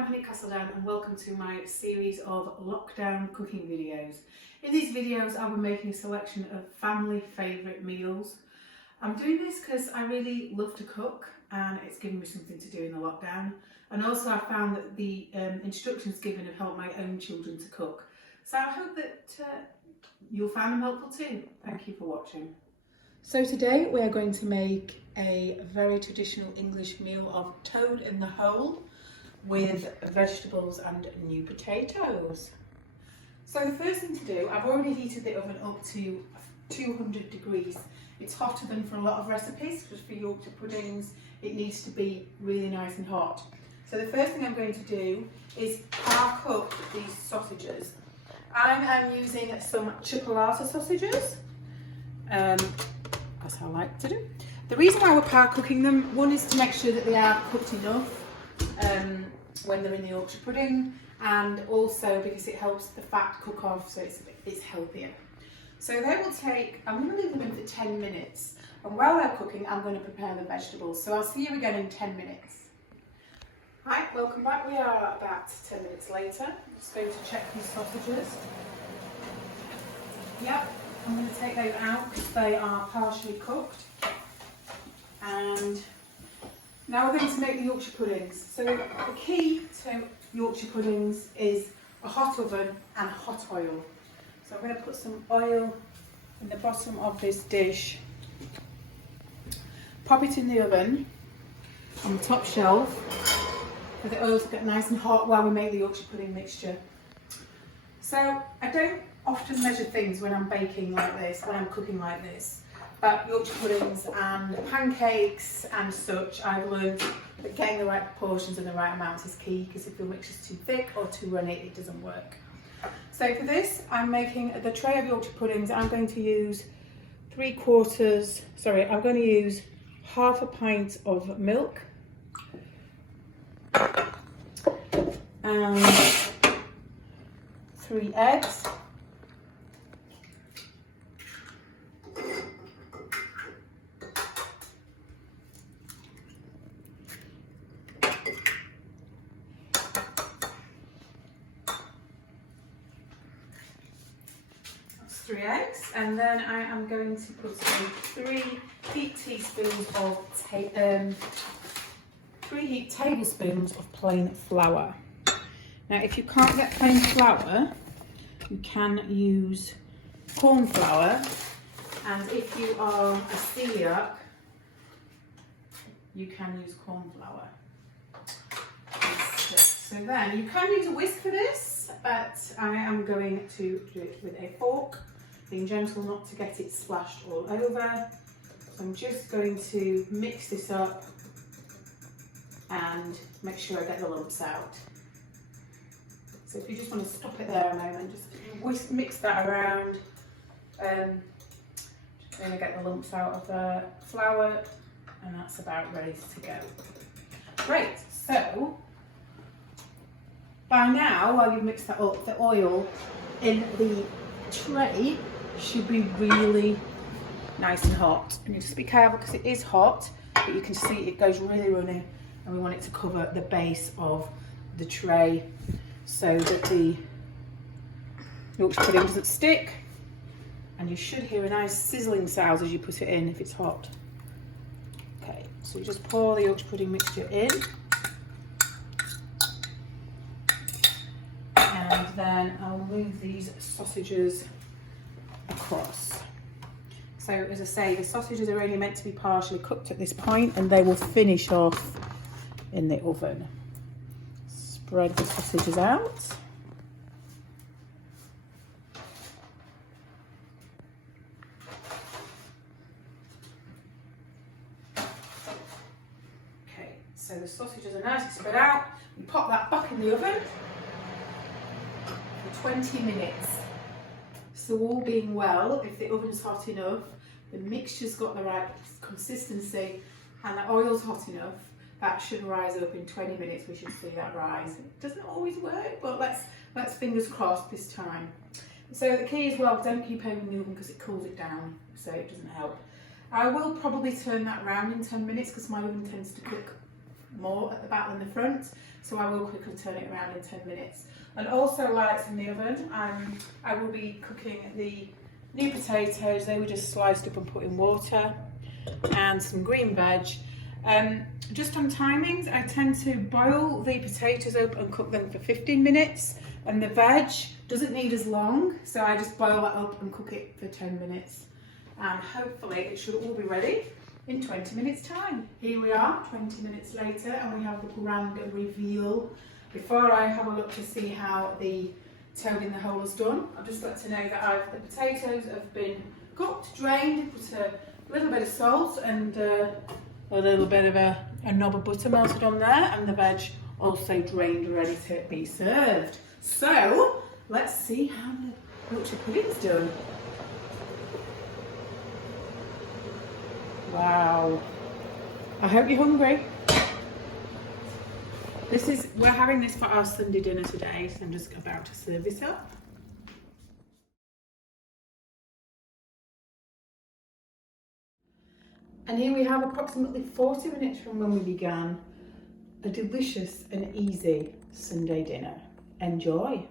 I'm Honey Castledown and welcome to my series of lockdown cooking videos. In these videos I'll be making a selection of family favourite meals. I'm doing this because I really love to cook and it's given me something to do in the lockdown, and also I found that the instructions given have helped my own children to cook. So I hope that you'll find them helpful too. Thank you for watching. So today we are going to make a very traditional English meal of toad in the hole with vegetables and new potatoes. So the first thing to do, I've already heated the oven up to 200 degrees. It's hotter than for a lot of recipes, because for Yorkshire puddings it needs to be really nice and hot. So the first thing I'm going to do is par cook these sausages. I am using some cioccolata sausages, as I like to do. The reason why we're par cooking them, one is to make sure that they are cooked enough when they're in the Yorkshire pudding, and also because it helps the fat cook off, so it's healthier. So they will take, I'm going to leave them in for 10 minutes, and while they're cooking I'm going to prepare the vegetables. So I'll see you again in 10 minutes. Right, welcome back. We are about 10 minutes later. I'm just going to check these sausages. Yep, I'm going to take those out because they are partially cooked. And now we're going to make the Yorkshire puddings. So the key to Yorkshire puddings is a hot oven and hot oil. So I'm going to put some oil in the bottom of this dish, pop it in the oven on the top shelf for the oil to get nice and hot while we make the Yorkshire pudding mixture. So I don't often measure things when I'm baking like this, when I'm cooking like this. But Yorkshire puddings and pancakes and such, I've learned that getting the right proportions and the right amounts is key, because if your mixture is too thick or too runny, it doesn't work. So for this, I'm making the tray of Yorkshire puddings. I'm going to use I'm going to use half a pint of milk and 3 eggs. That's 3 eggs, and then I am going to put in 3 heaped tablespoons of plain flour. Now, if you can't get plain flour, you can use corn flour, and if you are a celiac, you can use corn flour. So then you can use a whisk for this, but I am going to do it with a fork, being gentle not to get it splashed all over. So I'm just going to mix this up and make sure I get the lumps out. So if you just want to stop it there a moment, just mix that around. Just going to get the lumps out of the flour, and that's about ready to go. Great, so by now, while you've mixed that up, the oil in the tray should be really nice and hot. And you just be careful because it is hot, but you can see it goes really runny, and we want it to cover the base of the tray so that the Yorkshire pudding doesn't stick. And you should hear a nice sizzling sound as you put it in if it's hot. Okay, so you just pour the Yorkshire pudding mixture in. And then I'll move these sausages across. So as I say, the sausages are only meant to be partially cooked at this point, and they will finish off in the oven. Spread the sausages out. Okay, so the sausages are nicely spread out. We pop that back in the oven for 20 minutes. So all being well, if the oven's hot enough, the mixture's got the right consistency, and the oil's hot enough, that should rise up in 20 minutes. We should see that rise. It doesn't always work, but let's fingers crossed this time. So the key as well, don't keep opening the oven because it cools it down, so it doesn't help. I will probably turn that round in 10 minutes because my oven tends to cook more at the back than the front, so I will quickly turn it around in 10 minutes. And also while it's in the oven, I will be cooking the new potatoes. They were just sliced up and put in water, and some green veg. Just on timings, I tend to boil the potatoes up and cook them for 15 minutes, and the veg doesn't need as long, so I just boil that up and cook it for 10 minutes. And hopefully it should all be ready in 20 minutes time. Here we are, 20 minutes later, and we have the grand reveal. Before I have a look to see how the toad in the hole is done, I'll just let you know that the potatoes have been cooked, drained, put a little bit of salt and a little bit of a knob of butter melted on there, and the veg also drained, ready to be served. So let's see how the Wiltshire pudding's done. Wow, I hope you're hungry. We're having this for our Sunday dinner today, so I'm just about to serve this up. And here we have, approximately 40 minutes from when we began, a delicious and easy Sunday dinner. Enjoy.